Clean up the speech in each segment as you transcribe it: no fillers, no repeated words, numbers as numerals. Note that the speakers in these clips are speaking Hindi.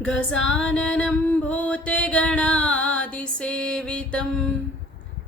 गजाननं भूतगणादिसेवितं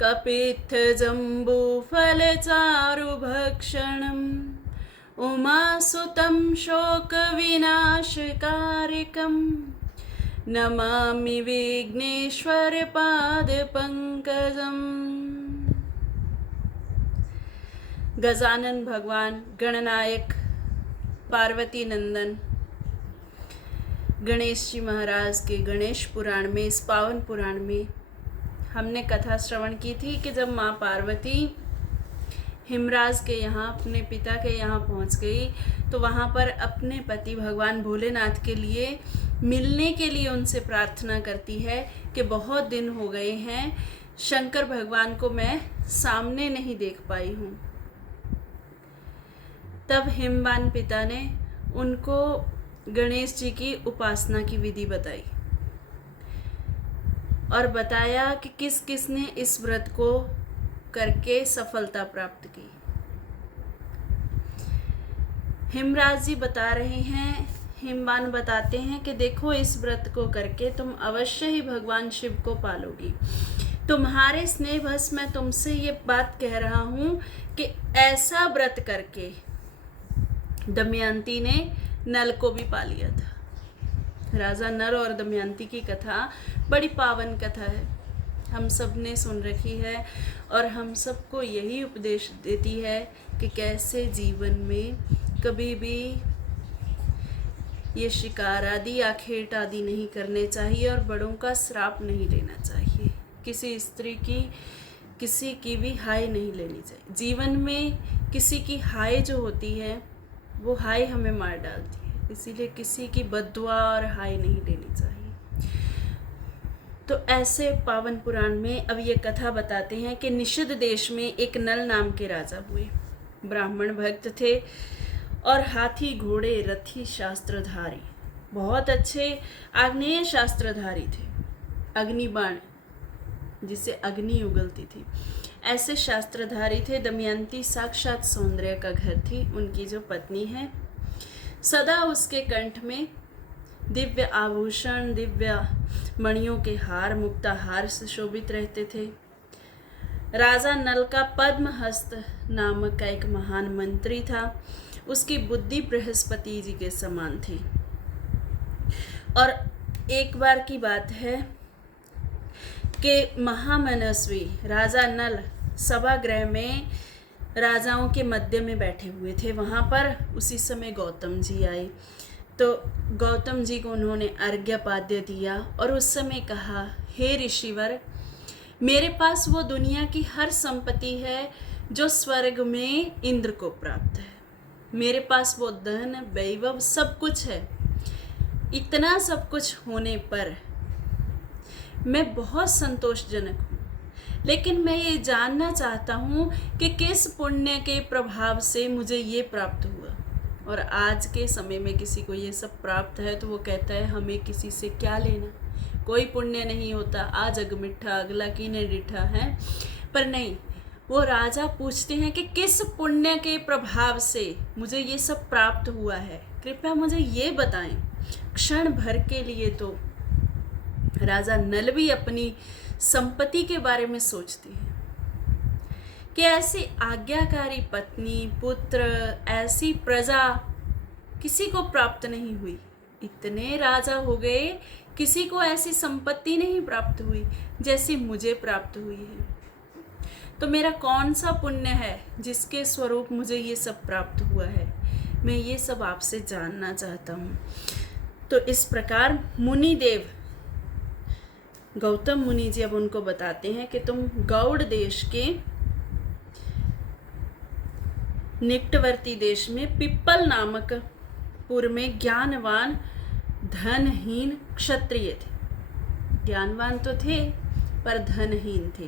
कपित्थजम्बूफलचारुभक्षणम् उमासुतं शोकविनाशकारिकं नमामि विघ्नेश्वरपादपङ्कजम्। गजानन भगवान गणनायक पार्वती नंदन गणेश जी महाराज के गणेश पुराण में, इस पावन पुराण में हमने कथा श्रवण की थी कि जब माँ पार्वती हिमराज के यहाँ, अपने पिता के यहाँ पहुँच गई तो वहाँ पर अपने पति भगवान भोलेनाथ के लिए मिलने के लिए उनसे प्रार्थना करती है कि बहुत दिन हो गए हैं, शंकर भगवान को मैं सामने नहीं देख पाई हूँ। तब हिमवान पिता ने उनको गणेश जी की उपासना की विधि बताई और बताया कि किस किस ने इस व्रत को करके सफलता प्राप्त की। हिमराज जी बता रहे हैं, हिमवान बताते हैं कि देखो, इस व्रत को करके तुम अवश्य ही भगवान शिव को पालोगी। तुम्हारे स्नेह बस मैं तुमसे ये बात कह रहा हूँ कि ऐसा व्रत करके दमयंती ने नल को भी पा लिया था। राजा नल और दमयंती की कथा बड़ी पावन कथा है, हम सब ने सुन रखी है और हम सबको यही उपदेश देती है कि कैसे जीवन में कभी भी ये शिकार आदि या खेट आदि नहीं करने चाहिए और बड़ों का श्राप नहीं लेना चाहिए। किसी स्त्री की, किसी की भी हाय नहीं लेनी चाहिए। जीवन में किसी की हाय जो होती है वो हाय हमें मार डालती है, इसीलिए किसी की बद्दुआ और हाय नहीं लेनी चाहिए। तो ऐसे पावन पुराण में अब ये कथा बताते हैं कि निषद देश में एक नल नाम के राजा हुए। ब्राह्मण भक्त थे और हाथी घोड़े रथी शास्त्रधारी, बहुत अच्छे आग्नेय शास्त्रधारी थे। अग्निबाण जिसे अग्नि उगलती थी, ऐसे शास्त्रधारी थे। दमयंती साक्षात सौंदर्य का घर थी, उनकी जो पत्नी है। सदा उसके कंठ में दिव्य आभूषण, दिव्य मणियों के हार, मुक्ता हार से शोभित रहते थे। राजा नल का पद्महस्त नामक का एक महान मंत्री था। उसकी बुद्धि बृहस्पति जी के समान थी। और एक बार की बात है कि महामनस्वी राजा नल सभागृह में राजाओं के मध्य में बैठे हुए थे। वहाँ पर उसी समय गौतम जी आए, तो गौतम जी को उन्होंने अर्घ्यपाद्य दिया और उस समय कहा, हे ऋषिवर, मेरे पास वो दुनिया की हर संपत्ति है जो स्वर्ग में इंद्र को प्राप्त है। मेरे पास वो धन वैभव सब कुछ है। इतना सब कुछ होने पर मैं बहुत संतोषजनक हूँ, लेकिन मैं ये जानना चाहता हूँ कि किस पुण्य के प्रभाव से मुझे ये प्राप्त हुआ। और आज के समय में किसी को ये सब प्राप्त है तो वो कहता है हमें किसी से क्या लेना, कोई पुण्य नहीं होता, आज अग मिठा अगला कीने डिठा है। पर नहीं, वो राजा पूछते हैं कि किस पुण्य के प्रभाव से मुझे ये सब प्राप्त हुआ है, कृपया मुझे ये बताएं। क्षण भर के लिए तो राजा नल भी अपनी संपत्ति के बारे में सोचती है कि ऐसी आज्ञाकारी पत्नी, पुत्र, ऐसी प्रजा किसी को प्राप्त नहीं हुई। इतने राजा हो गए, किसी को ऐसी संपत्ति नहीं प्राप्त हुई जैसी मुझे प्राप्त हुई है। तो मेरा कौन सा पुण्य है जिसके स्वरूप मुझे ये सब प्राप्त हुआ है, मैं ये सब आपसे जानना चाहता हूँ। तो इस प्रकार मुनि देव गौतम मुनि जी अब उनको बताते हैं कि तुम गौड़ देश के निकटवर्ती देश में पिप्पल नामक पुर में ज्ञानवान धनहीन क्षत्रिय थे। ज्ञानवान तो थे पर धनहीन थे।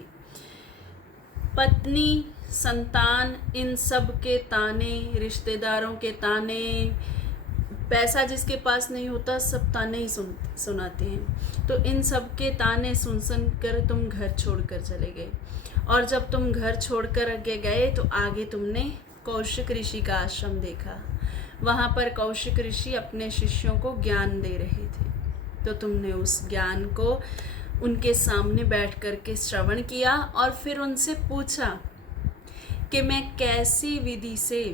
पत्नी, संतान, इन सब के ताने, रिश्तेदारों के ताने, पैसा जिसके पास नहीं होता सब ताने ही सुनाते हैं। तो इन सब के ताने सुन कर तुम घर छोड़कर चले गए, और जब तुम घर छोड़कर आगे गए तो आगे तुमने कौशिक ऋषि का आश्रम देखा। वहाँ पर कौशिक ऋषि अपने शिष्यों को ज्ञान दे रहे थे। तो तुमने उस ज्ञान को उनके सामने बैठ कर के श्रवण किया और फिर उनसे पूछा कि मैं कैसी विधि से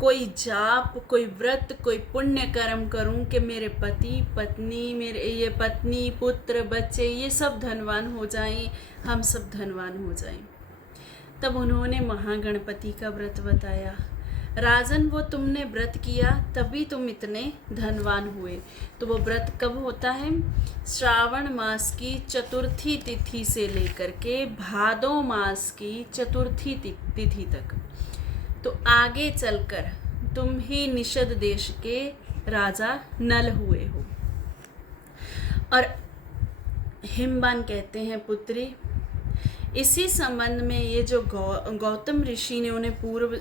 कोई जाप, कोई व्रत, कोई पुण्य कर्म करूं कि मेरे पति पत्नी, मेरे ये पत्नी, पुत्र, बच्चे, ये सब धनवान हो जाएं, हम सब धनवान हो जाएं। तब उन्होंने महागणपति का व्रत बताया। राजन, वो तुमने व्रत किया तभी तुम इतने धनवान हुए। तो वो व्रत कब होता है? श्रावण मास की चतुर्थी तिथि से लेकर के भादो मास की चतुर्थी तिथि तक। तो आगे चलकर तुम ही निषद देश के राजा नल हुए हो। और हिमबान कहते हैं, पुत्री, इसी संबंध में ये जो गौतम ऋषि ने उन्हें पूर्व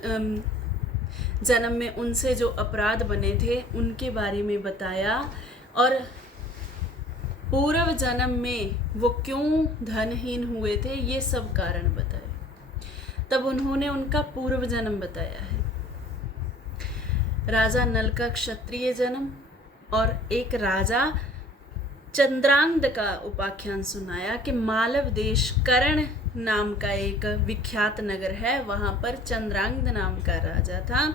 जन्म में उनसे जो अपराध बने थे उनके बारे में बताया और पूर्व जन्म में वो क्यों धनहीन हुए थे ये सब कारण बताए। तब उन्होंने उनका पूर्व जन्म बताया है। राजा नल का क्षत्रिय जन्म और एक राजा चंद्रांगद का उपाख्यान सुनाया कि मालव देश कर्ण नाम का एक विख्यात नगर है, वहाँ पर चंद्रांगद नाम का राजा था।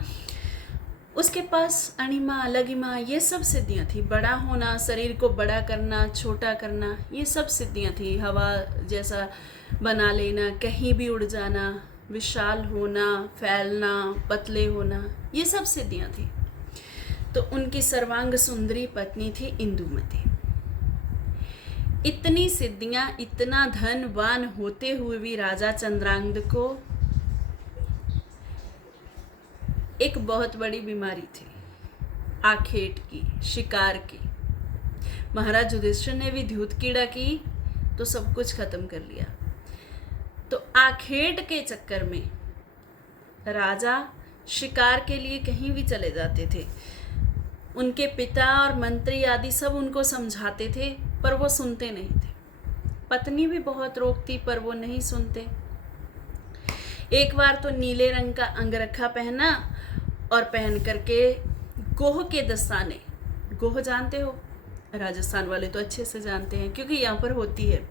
उसके पास अणिमा, लगिमा, ये सब सिद्धियाँ थी। बड़ा होना, शरीर को बड़ा करना, छोटा करना, ये सब सिद्धियाँ थी। हवा जैसा बना लेना, कहीं भी उड़ जाना, विशाल होना, फैलना, पतले होना, ये सब सिद्धियाँ थी। तो उनकी सर्वांग सुंदरी पत्नी थी इंदुमती। इतनी सिद्धियां, इतना धनवान होते हुए भी राजा चंद्रांगद को एक बहुत बड़ी बीमारी थी, आखेट की, शिकार की। महाराज युधिष्ठिर ने भी द्यूत कीड़ा की तो सब कुछ खत्म कर लिया। तो आखेट के चक्कर में राजा शिकार के लिए कहीं भी चले जाते थे। उनके पिता और मंत्री आदि सब उनको समझाते थे पर वो सुनते नहीं थे। पत्नी भी बहुत रोकती पर वो नहीं सुनते। एक बार तो नीले रंग का अंगरखा पहना और पहन करके गोह के दस्ताने, गोह जानते हो, राजस्थान वाले तो अच्छे से जानते हैं क्योंकि यहाँ पर होती है।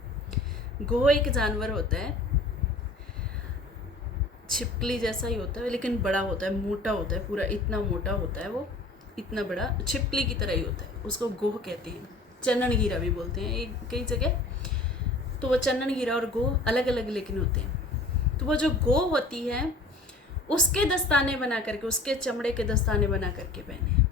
गोह एक जानवर होता है, छिपकली जैसा ही होता है लेकिन बड़ा होता है, मोटा होता है, पूरा इतना मोटा होता है, वो इतना बड़ा छिपकली की तरह ही होता है। उसको गोह कहते हैं, चन्नन गिरा भी बोलते हैं एक कई जगह। तो वो चन्नन गिरा और गोह अलग अलग लेकिन होते हैं। तो वो जो गोह होती है उसके दस्ताने बना करके, उसके चमड़े के दस्ताने बना करके पहने।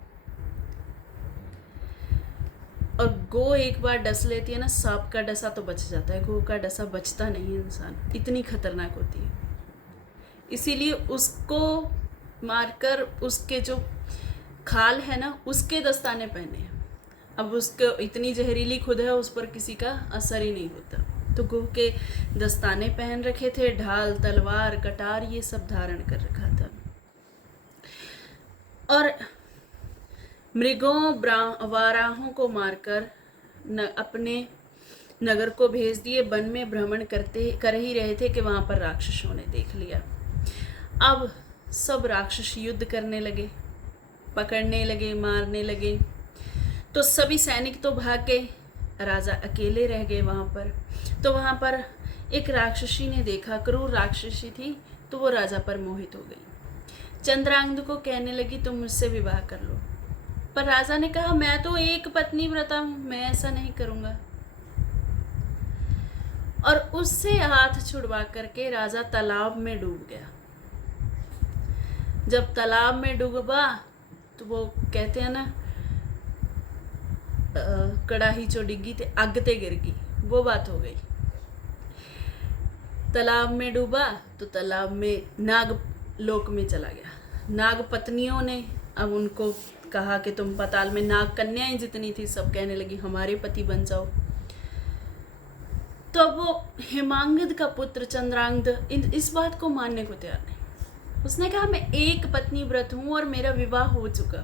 और गोह एक बार डस लेती है ना, सांप का डसा तो बच जाता है, गोह का डसा बचता नहीं है इंसान, इतनी खतरनाक होती है। इसीलिए उसको मारकर उसके जो खाल है ना उसके दस्ताने पहने। अब उसको इतनी जहरीली खुद है, उस पर किसी का असर ही नहीं होता। तो गोह के दस्ताने पहन रखे थे, ढाल, तलवार, कटार ये सब धारण कर रखा था। और मृगों वाराहों को मारकर अपने नगर को भेज दिए। वन में भ्रमण कर ही रहे थे कि वहाँ पर राक्षसों ने देख लिया। अब सब राक्षस युद्ध करने लगे, पकड़ने लगे, मारने लगे। तो सभी सैनिक तो भाग गए, राजा अकेले रह गए वहाँ पर। तो वहाँ पर एक राक्षसी ने देखा, क्रूर राक्षसी थी, तो वो राजा पर मोहित हो गई। चंद्रांगद को कहने लगी तुम मुझसे विवाह कर लो। पर राजा ने कहा मैं तो एक पत्नी व्रता हूँ, मैं ऐसा नहीं करूँगा। और उससे हाथ छुड़वा करके राजा तालाब में डूब गया। जब तालाब में डूबा तो वो कहते हैं ना, कड़ाही जो डिग्गी थे आग ते गिर गई, वो बात हो गई। तालाब में डूबा तो तालाब में नाग लोक में चला गया। नाग पत्नियों ने अब उनको कहा कि तुम पाताल में, नाग कन्याएं जितनी थी सब कहने लगी हमारे पति बन जाओ। तो अब वो हिमांगद का पुत्र चंद्रांगद इस बात को मानने को तैयार नहीं। उसने कहा मैं एक पत्नी व्रत हूं और मेरा विवाह हो चुका,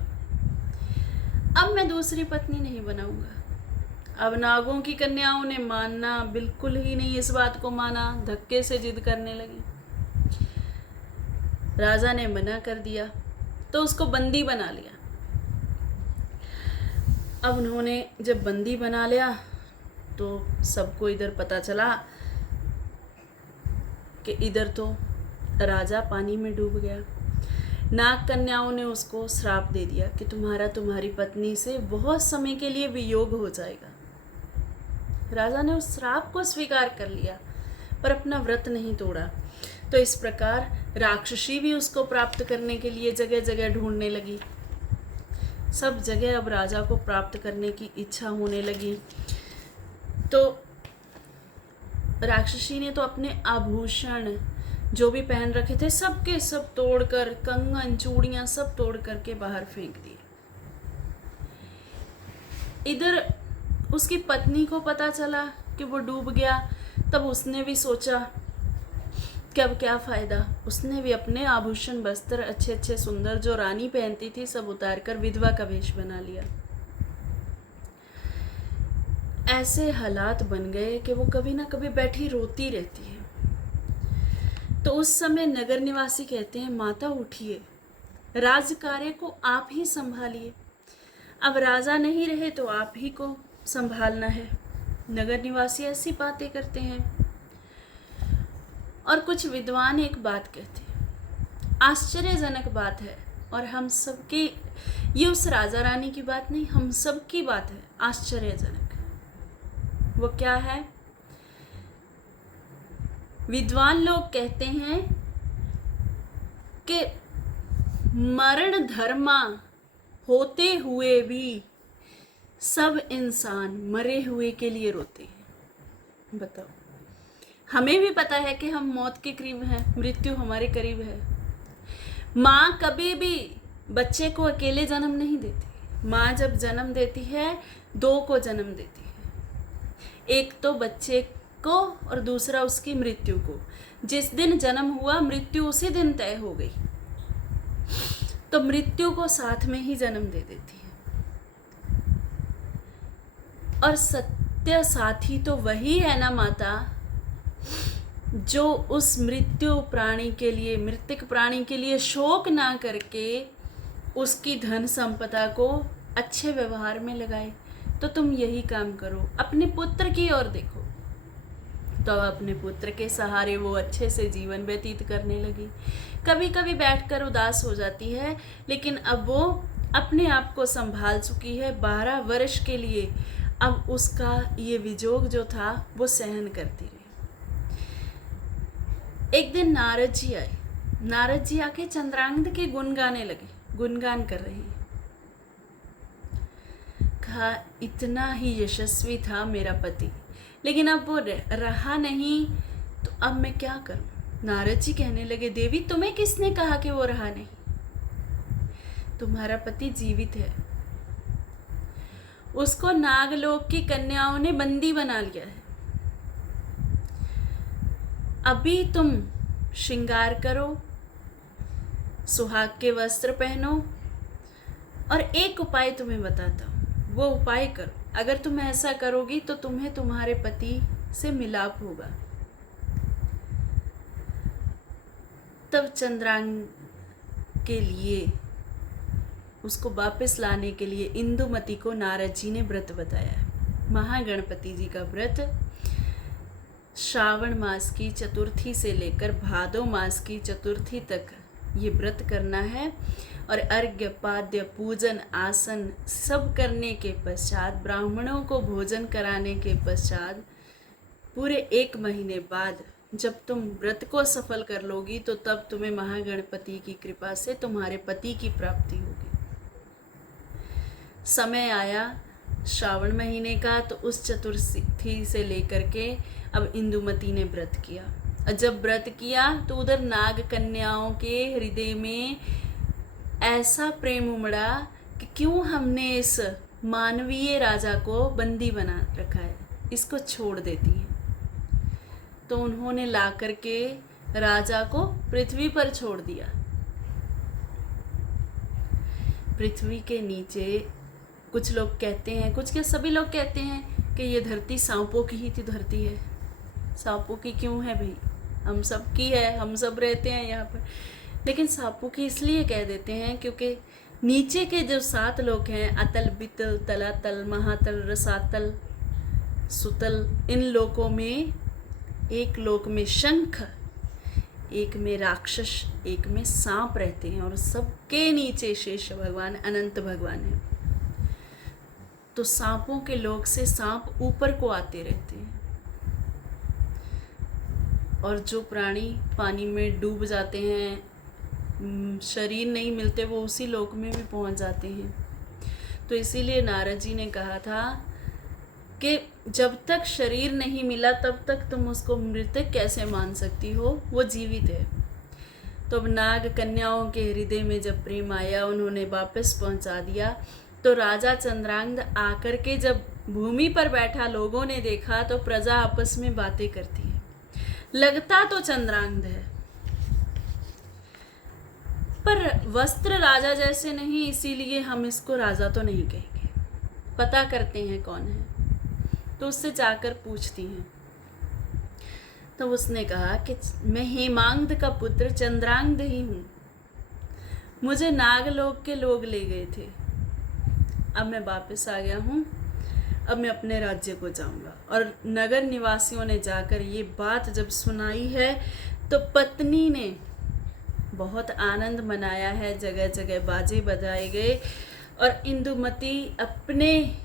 अब मैं दूसरी पत्नी नहीं बनाऊंगा। अब नागों की कन्याओं ने मानना बिल्कुल ही नहीं, इस बात को माना, धक्के से जिद करने लगी। राजा ने मना कर दिया तो उसको बंदी बना लिया। अब उन्होंने जब बंदी बना लिया तो सबको इधर पता चला कि इधर तो राजा पानी में डूब गया। नाग कन्याओं ने उसको श्राप दे दिया कि तुम्हारी पत्नी से बहुत समय के लिए वियोग हो जाएगा। राजा ने उस श्राप को स्वीकार कर लिया पर अपना व्रत नहीं तोड़ा। तो इस प्रकार राक्षसी भी उसको प्राप्त करने के लिए जगह जगह ढूंढने लगी। सब जगह अब राजा को प्राप्त करने की इच्छा होने लगी। तो राक्षसी ने तो अपने आभूषण जो भी पहन रखे थे सबके सब तोड़कर, कंगन चूड़ियां सब तोड़ करके बाहर फेंक दिए। इधर उसकी पत्नी को पता चला कि वो डूब गया। तब उसने भी सोचा कि अब क्या फ़ायदा। उसने भी अपने आभूषण वस्त्र अच्छे अच्छे सुंदर जो रानी पहनती थी सब उतार कर विधवा का वेश बना लिया। ऐसे हालात बन गए कि वो कभी ना कभी बैठी रोती रहती है। तो उस समय नगर निवासी कहते हैं, माता उठिए, राज कार्य को आप ही संभालिए। अब राजा नहीं रहे तो आप ही को संभालना है। नगर निवासी ऐसी बातें करते हैं। और कुछ विद्वान एक बात कहते हैं, आश्चर्यजनक बात है और हम सबकी, ये उस राजा रानी की बात नहीं, हम सब की बात है आश्चर्यजनक। वो क्या है? विद्वान लोग कहते हैं कि मरण धर्मा होते हुए भी सब इंसान मरे हुए के लिए रोते हैं। बताओ, हमें भी पता है कि हम मौत के करीब हैं, मृत्यु हमारे करीब है। माँ कभी भी बच्चे को अकेले जन्म नहीं देती। माँ जब जन्म देती है दो को जन्म देती है, एक तो बच्चे को और दूसरा उसकी मृत्यु को। जिस दिन जन्म हुआ मृत्यु उसी दिन तय हो गई, तो मृत्यु को साथ में ही जन्म दे देती है। और सत्य साथी तो वही है ना माता, जो उस मृत्यु प्राणी के लिए, मृतक प्राणी के लिए शोक ना करके उसकी धन संपदा को अच्छे व्यवहार में लगाए। तो तुम यही काम करो, अपने पुत्र की ओर देखो। तो अपने पुत्र के सहारे वो अच्छे से जीवन व्यतीत करने लगी। कभी कभी बैठकर उदास हो जाती है, लेकिन अब वो अपने आप को संभाल चुकी है। 12 वर्ष के लिए अब उसका ये विजोग जो था वो सहन करती रही। एक दिन नारद जी आए। नारद जी आके चंद्रांगद के गुण गाने लगे, गुणगान कर रहे हैं। कहा, इतना ही यशस्वी था मेरा पति, लेकिन अब वो रहा नहीं, तो अब मैं क्या करूं? नारद जी कहने लगे, देवी तुम्हें किसने कहा कि वो रहा नहीं? तुम्हारा पति जीवित है, उसको नागलोक की कन्याओं ने बंदी बना लिया है। अभी तुम श्रृंगार करो, सुहाग के वस्त्र पहनो, और एक उपाय तुम्हें बताता हूँ, वो उपाय करो। अगर तुम ऐसा करोगी तो तुम्हें तुम्हारे पति से मिलाप होगा। तब चंद्रांग के लिए, उसको वापस लाने के लिए इंदुमती को नारद जी ने व्रत बताया। महागणपति जी का व्रत श्रावण मास की चतुर्थी से लेकर भादो मास की चतुर्थी तक ये व्रत करना है। और अर्घ्य पाद्य पूजन आसन सब करने के पश्चात, ब्राह्मणों को भोजन कराने के पश्चात, पूरे 1 महीने बाद जब तुम व्रत को सफल कर लोगी तो तब तुम्हें महागणपति की कृपा से तुम्हारे पति की प्राप्ति होगी। समय आया श्रावण महीने का, तो उस चतुर्थी से लेकर के अब इंदुमती ने व्रत किया। और जब व्रत किया तो उधर नाग कन्याओं के हृदय में ऐसा प्रेम उमड़ा कि क्यों हमने इस मानवीय राजा को बंदी बना रखा है, इसको छोड़ देती है। तो उन्होंने ला करके राजा को पृथ्वी पर छोड़ दिया। पृथ्वी के नीचे कुछ लोग कहते हैं, कुछ क्या सभी लोग कहते हैं कि ये धरती सांपों की ही तो धरती है। सांपों की क्यों है भाई? हम सब की है, हम सब रहते हैं यहाँ पर। लेकिन सांपों की इसलिए कह देते हैं क्योंकि नीचे के जो 7 लोक हैं, अतल, बितल, तलातल, महातल, रसातल, सुतल, इन लोकों में एक लोक में शंख, एक में राक्षस, एक में सांप रहते हैं और सबके नीचे शेष भगवान, अनंत भगवान है। तो सांपों के लोक से सांप ऊपर को आते रहते हैं और जो प्राणी पानी में डूब जाते हैं, शरीर नहीं मिलते, वो उसी लोक में भी पहुंच जाते हैं। तो इसीलिए नारद जी ने कहा था कि जब तक शरीर नहीं मिला तब तक तुम उसको मृतक कैसे मान सकती हो, वो जीवित है। तो अब नाग कन्याओं के हृदय में जब प्रेम आया, उन्होंने वापस पहुंचा दिया। तो राजा चंद्रांगद आकर के जब भूमि पर बैठा, लोगों ने देखा तो प्रजा आपस में बातें करती है, लगता तो चंद्रांगद है पर वस्त्र राजा जैसे नहीं, इसीलिए हम इसको राजा तो नहीं कहेंगे, पता करते हैं कौन है। तो उससे जाकर पूछती हैं। तो उसने कहा कि मैं हेमांग का पुत्र चंद्रांगद ही हूँ, मुझे नागलोक के लोग ले गए थे, अब मैं वापस आ गया हूँ, अब मैं अपने राज्य को जाऊंगा। और नगर निवासियों ने जाकर ये बात जब सुनाई है तो पत्नी ने बहुत आनंद मनाया है, जगह जगह बाजे बजाए गए और इंदुमती अपने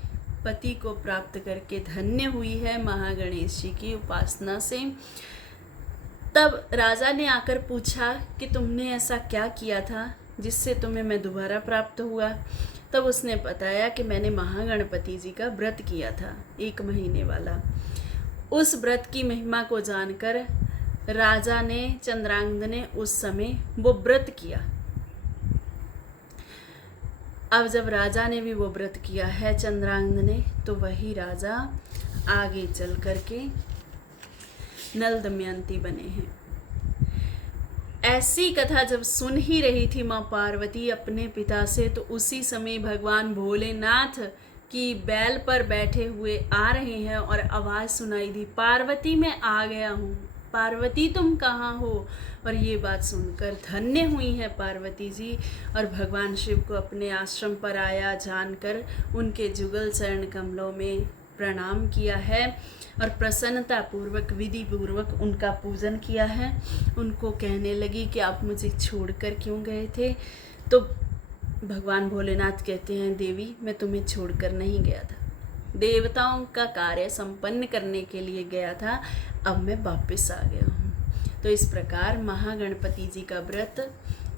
पति को प्राप्त करके धन्य हुई है महागणेश जी की उपासना से। तब राजा ने आकर पूछा कि तुमने ऐसा क्या किया था जिससे तुम्हें मैं दोबारा प्राप्त हुआ। तब उसने बताया कि मैंने महागणपति जी का व्रत किया था 1 महीने वाला। उस व्रत की महिमा को जानकर राजा ने, चंद्रांगद ने उस समय वो व्रत किया। अब जब राजा ने भी वो व्रत किया है चंद्रांगद ने, तो वही राजा आगे चल करके नल दमयंती बने हैं। ऐसी कथा जब सुन ही रही थी माँ पार्वती अपने पिता से, तो उसी समय भगवान भोलेनाथ की बैल पर बैठे हुए आ रहे हैं और आवाज़ सुनाई दी, पार्वती मैं आ गया हूँ, पार्वती तुम कहाँ हो। और ये बात सुनकर धन्य हुई है पार्वती जी और भगवान शिव को अपने आश्रम पर आया जानकर उनके जुगल चरण कमलों में प्रणाम किया है और प्रसन्नता पूर्वक, विधि पूर्वक उनका पूजन किया है। उनको कहने लगी कि आप मुझे छोड़कर क्यों गए थे। तो भगवान भोलेनाथ कहते हैं, देवी मैं तुम्हें छोड़कर नहीं गया था, देवताओं का कार्य संपन्न करने के लिए गया था, अब मैं वापस आ गया हूँ। तो इस प्रकार महागणपति जी का व्रत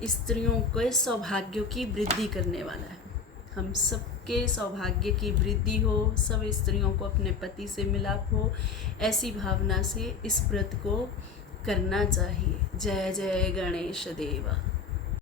स्त्रियों के सौभाग्यों की वृद्धि करने वाला है। हम सबके सौभाग्य की वृद्धि हो, सब स्त्रियों को अपने पति से मिलाप हो, ऐसी भावना से इस व्रत को करना चाहिए। जय जय गणेश देवा।